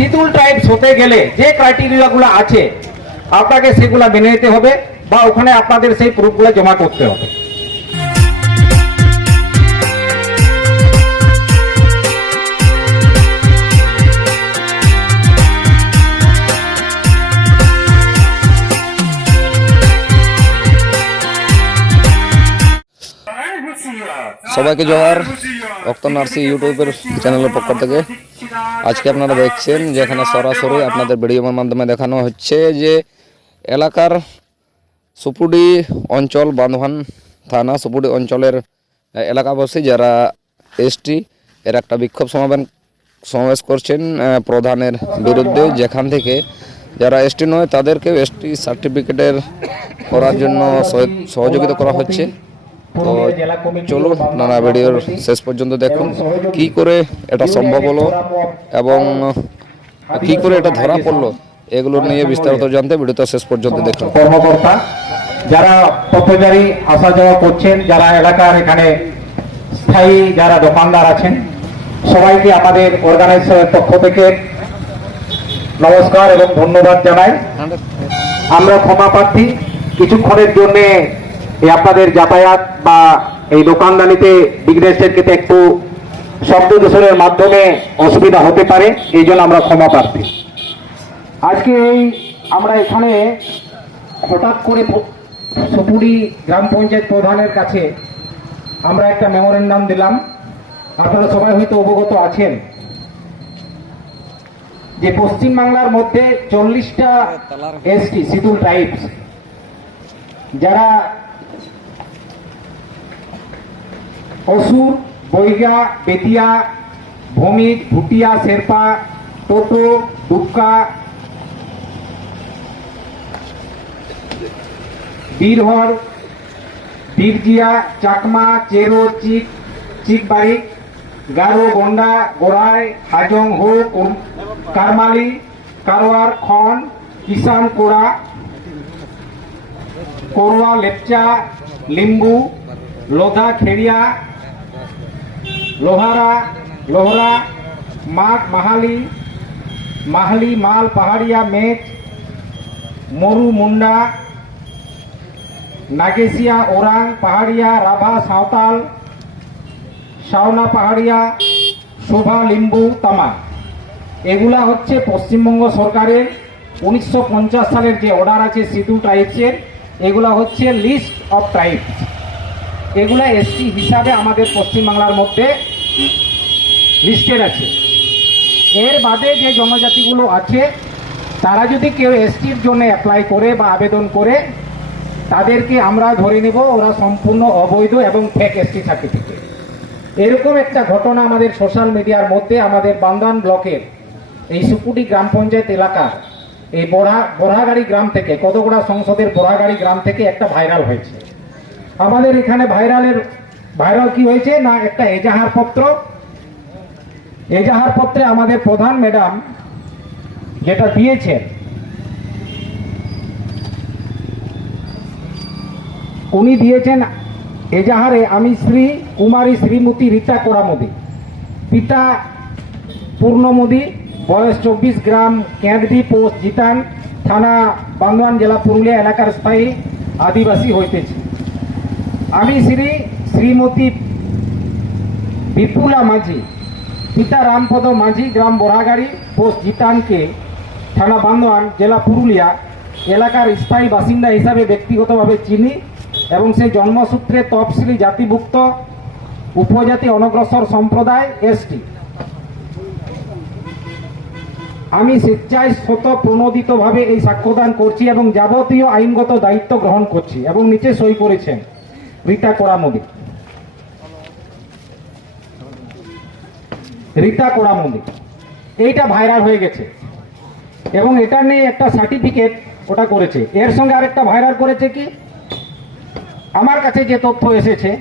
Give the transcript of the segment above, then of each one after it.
Schedule types হতে গেলে যে ক্রাইটেরিয়াগুলো আছে, আপনাকে সেগুলো মেনে নিতে হবে বা ওখানে আপনাদের সেই প্রুফগুলো জমা করতে হবে। সবাইকে জোহার রক্ত নার্সি ইউটিউবের চ্যানেলের পক্ষ থেকে। আজকে আপনারা দেখছেন যেখানে সরাসরি আপনাদের ভিডিওর মাধ্যমে দেখানো হচ্ছে যে এলাকার সুপুডি অঞ্চল, বান্ধবান থানা সুপুডি অঞ্চলের এলাকাবাসী যারা এসটি, এর একটা বিক্ষোভ সমাবেশ সমাবেশ করছেন প্রধানের বিরুদ্ধে। যেখান থেকে যারা এসটি নয়, তাদেরকেও এসটি সার্টিফিকেটের করার জন্য সহ- সহযোগিতা করা হচ্ছে। তো চলুন নানা ভিডিওর শেষ পর্যন্ত দেখুন কি করে এটা সম্ভব হলো এবং কি করে এটা ধরা পড়ল এগুলো নিয়ে বিস্তারিত জানতে ভিডিওটা শেষ পর্যন্ত দেখুন। কর্মকর্তা যারা পথচারী আসা যাওয়া করছেন যারা এলাকার এখানে স্থায়ী যারা দোকানদার আছেন সবাইকে আমাদের অর্গানাইজেশনের পক্ষ থেকে নমস্কার এবং ধন্যবাদ জানাই। আমরা ক্ষমা প্রার্থী কিছুক্ষণের জন্য এই আপনাদের যাতায়াত বা এই দোকানদানিতে বিঘ্নেশের ক্ষেত্রে একটু শব্দ দূষণের মাধ্যমে অসুবিধা হতে পারে এই জন্য আমরা ক্ষমা প্রার্থী। আজকে এই আমরা এখানে হঠাৎ করে সুপুরি গ্রাম পঞ্চায়েত প্রধানের কাছে আমরা একটা মেমোরেন্ডাম দিলাম। আপনারা সবাই হয়তো অবগত আছেন যে পশ্চিমবাংলার মধ্যে চল্লিশটা এসটি শিডিউল ট্রাইবস যারা অসুর বৈগা বেতিয়া, ভৌমিক, ভুটিয়া, শেরপা, টোটো ডুক্কা বীরহর, বীরজিয়া, চাকমা, চেরো, চিক চিকবাড়ি গারো, গন্ডা, গোড়াই, হাজং, হো কারমালি, কারোয়ার, খন কিষান কোড়া করোয়া লেপচা, লিম্বু, লোধা, খেড়িয়া লোহারা, লোহরা মাঘ মাহালি মাহালি, মাল, পাহাড়িয়া, মেঘ, মরু, মুন্ডা, নাগেশিয়া, ওরাং, পাহাড়িয়া, রাভা, সাঁওতাল সাওনা পাহাড়িয়া, শোভা, লিম্বু, তামা। এগুলা হচ্ছে পশ্চিমবঙ্গ সরকারের উনিশশো পঞ্চাশ সালের যে অর্ডার আছে সিটু ট্রাইবসের এগুলা হচ্ছে লিস্ট অফ ট্রাইবস এগুলা এসটি হিসাবে আমাদের পশ্চিমবাংলার মধ্যে লিস্টেড আছে। এর বাদে যে জনজাতিগুলো আছে, তারা যদি কেউ এসটির জন্য অ্যাপ্লাই করে বা আবেদন করে, তাদেরকে আমরা ধরে নেব, ওরা সম্পূর্ণ অবৈধ এবং ফেক এসটি সার্টিফিকেট এরকম একটা ঘটনা আমাদের সোশ্যাল মিডিয়ার মধ্যে, আমাদের বান্দান ব্লকের এই সুকুটি গ্রাম পঞ্চায়েত এলাকার এই বড়া, বড়াগাড়ি গ্রাম থেকে কতগুড়া সংসদের বড়াগাড়ি গ্রাম থেকে একটা ভাইরাল হয়েছে। আমাদের এখানে ভাইরালের ভাইরাল কি হয়েছে? না, একটা এজাহার পত্র এজাহার পত্রে আমাদের প্রধান ম্যাডাম যেটা দিয়েছেন, উনি দিয়েছেন এজাহারে, আমি শ্রী কুমারী শ্রীমতী রীতা কোড়ামদি পিতা পূর্ণমোদী, বয়স চব্বিশ গ্রাম ক্যাঁদডি পোস্ট, জিতান থানা, বান্দোয়ান জেলা পুরুলিয়া এলাকার স্থায়ী আদিবাসী হইতেছে। আমি শ্রী শ্রীমতী বিপুলা মাঝি, পিতা রামপদ মাঝি, গ্রাম বড়াগাড়ি পোস্ট জিতানকে থানা বান্দোয়ান, জেলা পুরুলিয়া এলাকার স্থায়ী বাসিন্দা হিসাবে ব্যক্তিগতভাবে চিনি এবং সেই জন্মসূত্রে তফসিলি জাতিভুক্ত, উপজাতি অনগ্রসর সম্প্রদায়, এসটি। আমি স্বেচ্ছায় শত প্রণোদিতভাবে এই সাক্ষ্যদান করছি এবং যাবতীয় আইনগত দায়িত্ব গ্রহণ করছি এবং নিচে সই করেছেন, রীতা কোড়ামদি রীতা কোড়ামন্দি এইটা ভাইরাল হয়ে গেছে। এবং এটা নিয়ে একটা সার্টিফিকেট ওটা করেছে। এর সঙ্গে আরেকটা ভাইরাল করেছে কি? আমার কাছে যে তথ্য এসেছে,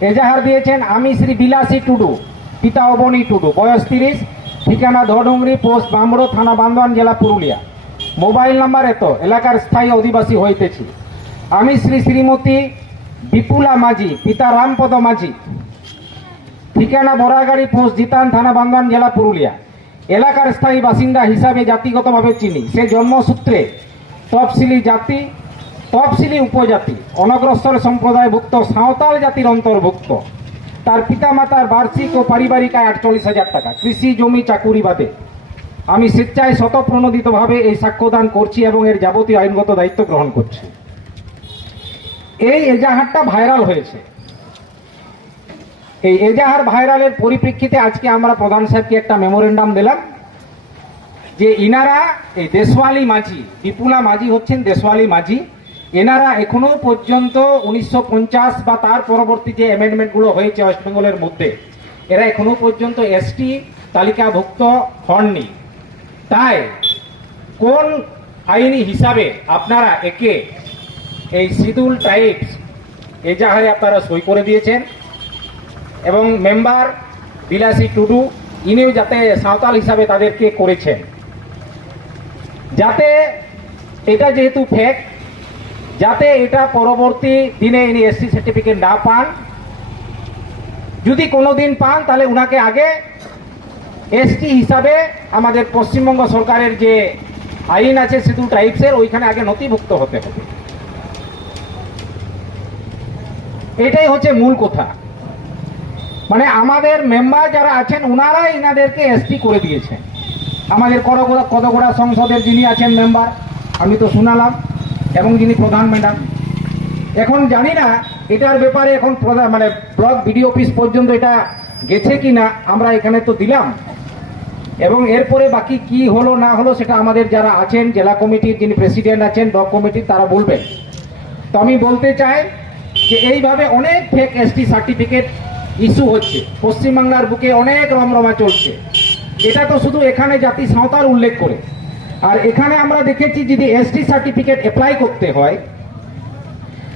এজাহার দিয়েছেন আমি শ্রী বিলাসী টুডু, পিতা অবনী টুডু, বয়স তিরিশ, ঠিকানা ধডুঙ্গরি পোস্ট বামড়ো থানা বান্দোয়ান, জেলা পুরুলিয়া। মোবাইল নাম্বার এত, এলাকার স্থায়ী অধিবাসী হইতেছি। আমি শ্রী শ্রীমতী বিপুলা মাঝি, পিতা রামপদ মাঝি ঠিকানা বড়াগাড়ি পোস্ট জিতান থানা বান্দোয়ান জেলা পুরুলিয়া। এলাকার স্থায়ী বাসিন্দা হিসাবে জাতিগতভাবে চিনি। সে জন্মসূত্রে তফসিলি জাতি, তফসিলি উপজাতি অনগ্রসর সম্প্রদায়ভুক্ত, সাঁওতাল জাতির অন্তর্ভুক্ত। তার পিতামাতার বার্ষিক ও পারিবারিক আয় আটচল্লিশ হাজার টাকা। কৃষি, জমি, চাকুরি বাদে। আমি স্বেচ্ছায় স্বতঃপ্রণোদিতভাবে এই সাক্ষ্যদান করছি এবং এর যাবতীয় আইনগত দায়িত্ব গ্রহণ করছি। এই এজাহারটা ভাইরাল হয়েছে। এই এজাহার ভাইরালের পরিপ্রেক্ষিতে আজকে আমরা প্রধান সাহেবকে একটা মেমোরেন্ডাম দিলাম যে ইনারা, এই দেশওয়ালি মাঝি, বিপুলা মাঝি হচ্ছেন দেশওয়ালি মাঝি। এনারা এখনও পর্যন্ত উনিশশো পঞ্চাশ বা তার পরবর্তী যে অ্যামেন্ডমেন্টগুলো হয়েছে ওয়েস্ট বেঙ্গলের মধ্যে, এরা এখনও পর্যন্ত এসটি তালিকাভুক্ত হননি। তাই কোন আইনি হিসাবে আপনারা একে এই শিডিউল টাইপস এজাহারে আপনারা সই করে দিয়েছেন? এবং মেম্বার বিলাসী টুডু, ইনিও যাতে সাঁওতাল হিসাবে তাদেরকে করেছেন। যাতে এটা যেহেতু ফেক যাতে এটা পরবর্তী দিনে ইনি এসসি সার্টিফিকেট না পান, যদি কোনো দিন পান, তাহলে উনাকে আগে এসটি হিসাবে আমাদের পশ্চিমবঙ্গ সরকারের যে আইন আছে শিডিউল ট্রাইবসের ওইখানে আগে নথিভুক্ত হতে হবে। এটাই হচ্ছে মূল কথা। মানে আমাদের মেম্বার যারা আছেন ওনারাই ইনাদেরকে এসটি করে দিয়েছেন। আমাদের কতগুড়া কতগুড়া সংসদের যিনি আছেন মেম্বার আমি তো শুনালাম, এবং যিনি প্রধান ম্যাডাম এখন জানি না এটার ব্যাপারে এখন প্রধান মানে ব্লক বিডিও অফিস পর্যন্ত এটা গেছে কি না আমরা এখানে তো দিলাম। এবং এরপরে বাকি কি হলো, না হলো, সেটা আমাদের যারা আছেন, জেলা কমিটির যিনি প্রেসিডেন্ট আছেন ব্লক কমিটির, তারা বলবেন। তো আমি বলতে চাই যে এইভাবে অনেক ফেক এসটি সার্টিফিকেট ইস্যু হচ্ছে। পশ্চিমবাংলার বুকে অনেক রমরমা চলছে। এটা তো শুধু এখানে জাতি সাঁওতাল উল্লেখ করে। আর এখানে আমরা দেখেছি যদি এসটি সার্টিফিকেট অ্যাপ্লাই করতে হয়,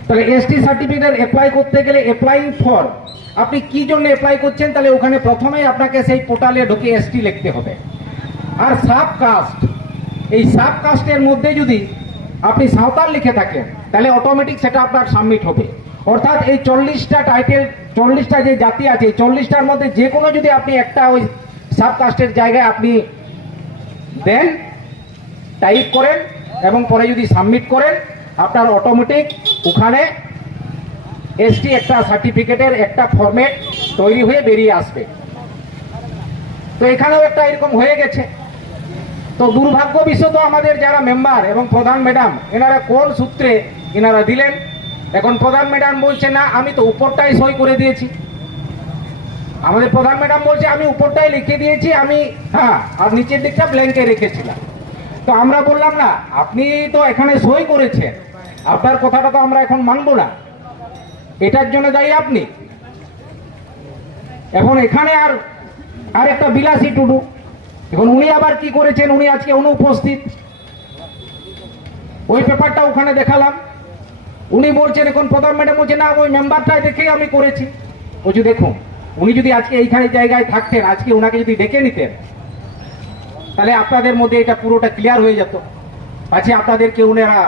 তাহলে এসটি সার্টিফিকেট অ্যাপ্লাই করতে গেলে অ্যাপ্লাইং ফর আপনি কি জন্য অ্যাপ্লাই করছেন? তাহলে ওখানে প্রথমেই আপনাকে সেই পোর্টালে ঢুকে এসটি লিখতে হবে। আর সাব কাস্ট এই সাব কাস্টের মধ্যে যদি আপনি সাঁওতাল লিখে থাকেন, তাহলে অটোমেটিক সেটা আপনার সাবমিট হবে। অর্থাৎ এই চল্লিশটা টাইটেল চল্লিশটা যে জাতি আছে চল্লিশটার মধ্যে যে কোনো যদি আপনি একটা ওই সাব কাস্টের জায়গায় আপনি দেন টাইপ করেন, এবং পরে যদি সাবমিট করেন, আপনার অটোমেটিক ওখানে এসটি একটা সার্টিফিকেটের একটা ফরম্যাট তৈরি হয়ে বেরিয়ে আসবে। তো এখানেও একটা এরকম হয়ে গেছে। তো দুর্ভাগ্য বিষয় তো আমাদের যারা মেম্বার এবং প্রধান ম্যাডাম এনারা কোন সূত্রে এনারা দিলেন? এখন প্রধান ম্যাডাম বলছে, না, আমি তো উপরটাই সই করে দিয়েছি। আমাদের প্রধান ম্যাডাম বলছে, আমি উপরটাই লিখে দিয়েছি, আমি হ্যাঁ আর নিচের দিকটা ব্ল্যাঙ্কে রেখেছিলাম। তো আমরা বললাম, না, আপনি তো এখানে সই করেছেন, আপনার কথাটা তো আমরা এখন মানবো না। এটার জন্য দায়ী আপনি। এখন এখানে আর আর একটা বিলাসী টুডু। এখন উনি আবার কি করেছেন? উনি আজকে অনুপস্থিত। ওই পেপারটা ওখানে দেখালাম। উনি বলছেন, এখন প্রধান ম্যাডাম বলছে না, ওই মেম্বারটাই দেখেই আমি করেছি। বলছি দেখুন, উনি যদি আজকে এইখানে জায়গায় থাকতেন, আজকে ওনাকে যদি ডেকে নিতেন, তাহলে আপনাদের মধ্যে এটা পুরোটা ক্লিয়ার হয়ে যেত। পাছে আপনাদেরকে উনারা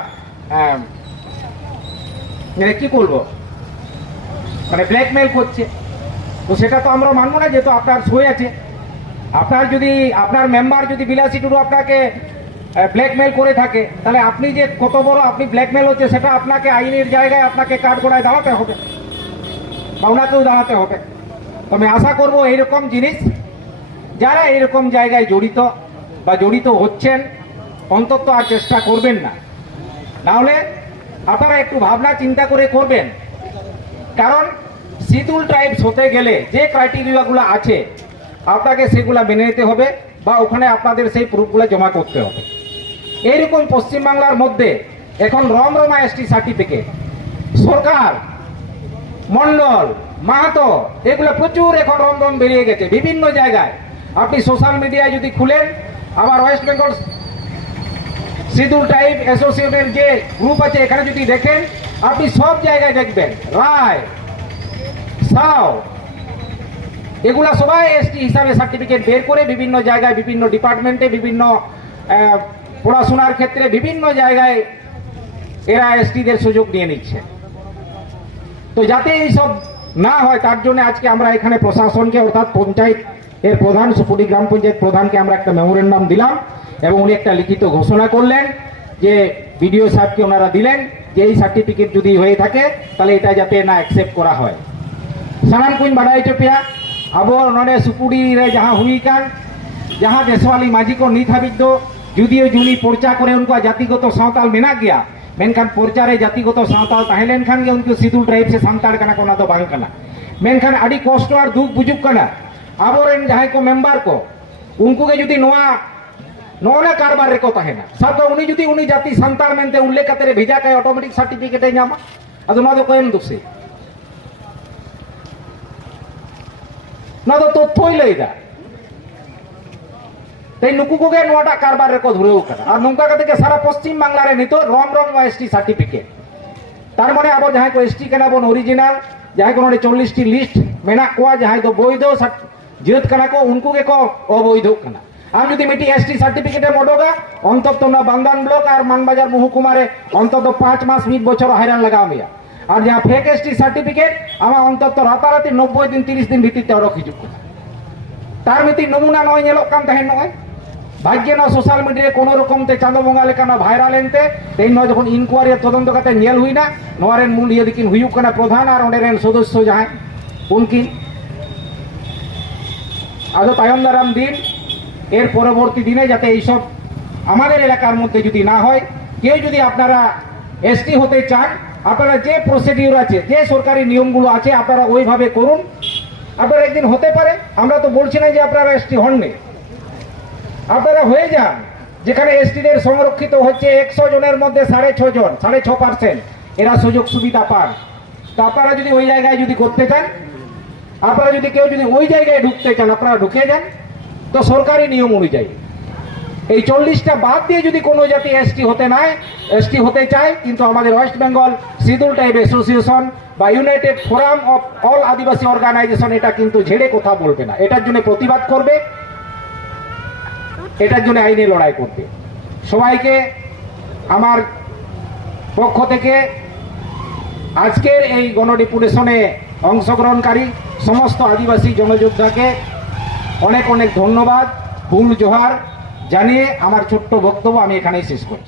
মানে কি করব? মানে ব্ল্যাকমেল করছে। তো সেটা তো আমরা মানবো না, যেহেতু আপনার সই আছে। আপনার যদি, আপনার মেম্বার যদি বিলাসী টুডু আপনাকে ব্ল্যাকমেল করে থাকে। তাহলে আপনি যে কত বড় আপনি ব্ল্যাকমেল হচ্ছে, সেটা আপনাকে আইনের জায়গায় আপনাকে কাঠ গোড়ায় দাঁড়াতে হবে। বা ওনাকেও দাঁড়াতে হবে। আমি আশা করব এইরকম জিনিস, যারা এরকম জায়গায় জড়িত বা জড়িত হচ্ছেন, অন্তত আর চেষ্টা করবেন না। নাহলে আপনারা একটু ভাবনা চিন্তা করে করবেন। কারণ শিডিউল ট্রাইবস হতে গেলে যে ক্রাইটেরিয়াগুলো আছে, আপনাকে সেগুলো মেনে নিতে হবে বা ওখানে আপনাদের সেই প্রুফগুলো জমা করতে হবে। এইরকম পশ্চিমবাংলার মধ্যে এখন রমরমা এসটি সার্টিফিকেট সরকার, মন্ডল, মাহাতো, এগুলো প্রচুর এখন রমরম বেরিয়ে গেছে বিভিন্ন জায়গায়। আপনি সোশ্যাল মিডিয়ায় যদি খুলেন, আবার ওয়েস্ট বেঙ্গল সিদুল টাইপ অ্যাসোসিয়েটের যে গ্রুপ আছে, এখানে যদি দেখেন, আপনি সব জায়গায় দেখবেন। রায়, সাও, এগুলা সবাই এসটি হিসাবে সার্টিফিকেট বের করে বিভিন্ন জায়গায়, বিভিন্ন ডিপার্টমেন্টে বিভিন্ন পড়াশোনার ক্ষেত্রে বিভিন্ন জায়গায় এরা এসটিদের সুযোগ নিয়ে নিচ্ছে। তো যাতে এইসব না হয়, তার জন্য আজকে আমরা এখানে প্রশাসনকে, অর্থাৎ পঞ্চায়েত এর প্রধান সুপুরি গ্রাম পঞ্চায়েত প্রধানকে আমরা একটা মেমোরেন্ডাম দিলাম এবং উনি একটা লিখিত ঘোষণা করলেন যে বিডিও সাহেবকে ওনারা দিলেন যে এই সার্টিফিকেট যদি হয়ে থাকে, তাহলে এটা যাতে না অ্যাকসেপ্ট করা হয়। সানাম কুইন বাড়াই চপিয়া, আবো নড়ে সুপুরি রে যাহা হুইকান, যাহা দেশওয়ালি মাঝিক কো যদিও জুনি পর্চা করে উনকা জাতিগত সাঁওতাল মেনা গিয়া मेनखान पोर्चारे जातिगत सावताल तहलेनखान उनको सीधुल ड्राइव से सामताड़ कना मेनखान अड़ी कष्ट और दुख बुजुग आबोरेन जहाँ को मेंबर को उनको के जुदी नोआ नोना कारबार रेको तहना सब तो उनी जुदी उनी जाति सामताड़ मेंते उल्लेख करते रे भेजा का ऑटोमेटिक सर्टिफिकेट है नामा अदो ना तो कोयम दुसे ना तो तो थोई लैदा ᱛᱮ ᱱᱩᱠᱩ ᱠᱚᱜᱮ ᱱᱚᱣᱟᱴᱟᱜ ᱠᱟᱨᱵᱟᱨ ᱨᱮᱠᱚ ᱫᱷᱩᱨᱟᱹᱣ ᱠᱟᱱᱟ ᱟᱨ ᱱᱚᱝᱠᱟ ᱠᱟᱛᱮ ᱜᱮ ᱥᱟᱨᱟ ᱯᱚᱥᱪᱤᱢ ᱵᱟᱝᱞᱟ ᱨᱮ ᱱᱤᱛᱚᱜ ᱨᱚᱢ ᱨᱚᱢ ᱮᱥᱴᱤ ᱥᱟᱨᱴᱤᱯᱷᱤᱠᱮᱴ ᱛᱟᱨ ᱢᱟᱱᱮ ᱟᱵᱚ ᱡᱟᱦᱟᱸᱭ ᱠᱚ ᱮᱥᱴᱤ ᱠᱟᱱᱟ ᱵᱚᱱ ᱚᱨᱤᱡᱤᱱᱟᱞ ᱡᱟᱦᱟᱸᱭ ᱠᱚ ᱱᱚᱰᱮ ᱪᱚᱞᱞᱤᱥᱴᱤ ᱞᱤᱥᱴ ᱢᱮᱱᱟᱜ ᱠᱚᱣᱟ ᱡᱟᱦᱟᱸᱭ ᱫᱚ ᱵᱳᱭᱫᱷᱚ ᱡᱟᱹᱛ ᱠᱟᱱᱟ ᱠᱚ ᱩᱱᱠᱩ ᱜᱮᱠᱚ ᱚᱵᱳᱭᱫᱷᱚᱜ ᱠᱟᱱᱟ আর যদি মিটি এসটি সার্টিফিকেটে মডোগা অন্তত না বান্দান ব্লক আর মানবাজার মহকুমারে অন্তত পাঁচ মাস মিট বছর হাইরান লাগাও মেয়া আর যা ফেক এসটি সার্টিফিকেট আমার অন্তত রাতারাতি নব্বই দিন তিরিশ দিন ভিত্তিতে ওরা খিজুক তার মিতি নমুনা নয় নেলক কান তাহেন নয় ভাগ্যেন সোশ্যাল মিডিয়া কোনো ᱨᱚᱠᱚᱢ ᱛᱮ ᱪᱟᱸᱫᱚ ᱵᱚᱸᱜᱟ ᱞᱮᱠᱟᱱᱟ ᱵᱷᱟᱭᱨᱟᱞ ᱮᱱᱛᱮ ᱛᱮᱦᱮᱧ ᱱᱚᱣᱟ ᱡᱚᱠᱷᱚᱱ ᱤᱱᱠᱳᱭᱟᱨᱤ ᱛᱚᱫᱚᱱᱛᱚ ᱠᱟᱛᱮ ᱧᱮᱞ ᱦᱩᱭᱱᱟ ᱱᱚᱣᱟ ᱨᱮᱱ ᱢᱩᱞ ᱤᱭᱟᱹ ᱫᱚᱠᱤᱱ ᱦᱩᱭᱩᱜ ᱠᱟᱱᱟ ᱯᱨᱚᱫᱷᱟᱱ ᱟᱨ ᱚᱸᱰᱮ ᱨᱮᱱ ᱥᱚᱫᱚᱥᱥᱚ ᱡᱟᱦᱟᱸᱭ ᱩᱱᱠᱤᱱ আদো তায়ম দারাম দিন এর পরবর্তী দিনে যাতে এইসব আমাদের এলাকার মধ্যে যদি না হয় কেউ যদি আপনারা এসটি হতে চান আপনারা যে প্রসিডিউর আছে যে সরকারি নিয়মগুলো আছে আপনারা ওইভাবে করুন আপনারা একদিন হতে পারে আমরা তো বলছি না যে আপনারা এসটি হননি আপনারা হয়ে যান। যেখানে এসটিদের সংরক্ষিত হচ্ছে একশো জনের মধ্যে সাড়ে ছ জন, সাড়ে ছ পার্সেন্ট এরা সুযোগ সুবিধা পান। তো আপনারা যদি ওই জায়গায় যদি করতে চান, আপনারা যদি কেউ যদি ওই জায়গায় ঢুকতে চান, আপনারা ঢুকে যান তো সরকারি নিয়ম অনুযায়ী। এই চল্লিশটা বাদ দিয়ে যদি কোনো জাতি এসটি হতে নাই, এসটি হতে চায়, কিন্তু আমাদের West Bengal scheduled tribe association বা United Forum of All Adivasi organisation এটা কিন্তু ঝেড়ে কথা বলবে না। এটার জন্য প্রতিবাদ করবে। এটার জন্য আইনে লড়াই করবে। সবাইকে আমার পক্ষ থেকে আজকের এই গণডিপুটেশনে অংশগ্রহণকারী সমস্ত আদিবাসী জনযোদ্ধাকে অনেক অনেক ধন্যবাদ। ভুল জোহার জানিয়ে আমার ছোট্ট বক্তব্য আমি এখানেই শেষ করছি।